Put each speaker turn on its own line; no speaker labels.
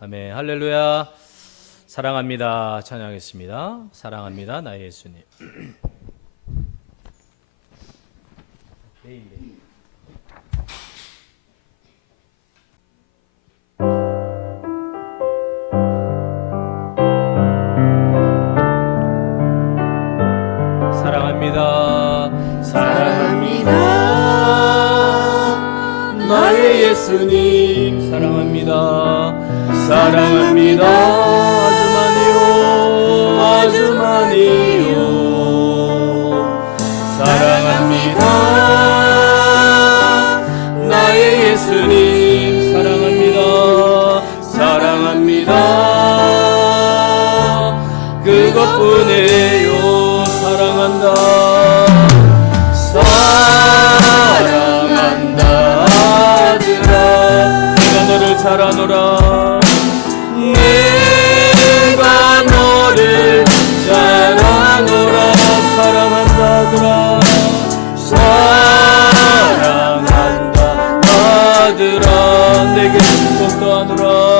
아멘. 할렐루야. 사랑합니다. 찬양하겠습니다. 사랑합니다. 나의 예수님. 사랑합니다.
사랑합니다 나의 예수님.
사랑합니다. 아주 많이요.
아주 많이요 사랑합니다 나의 예수님
사랑합니다.
사랑합니다 그것뿐이에요 아들아 내게 복도하느라.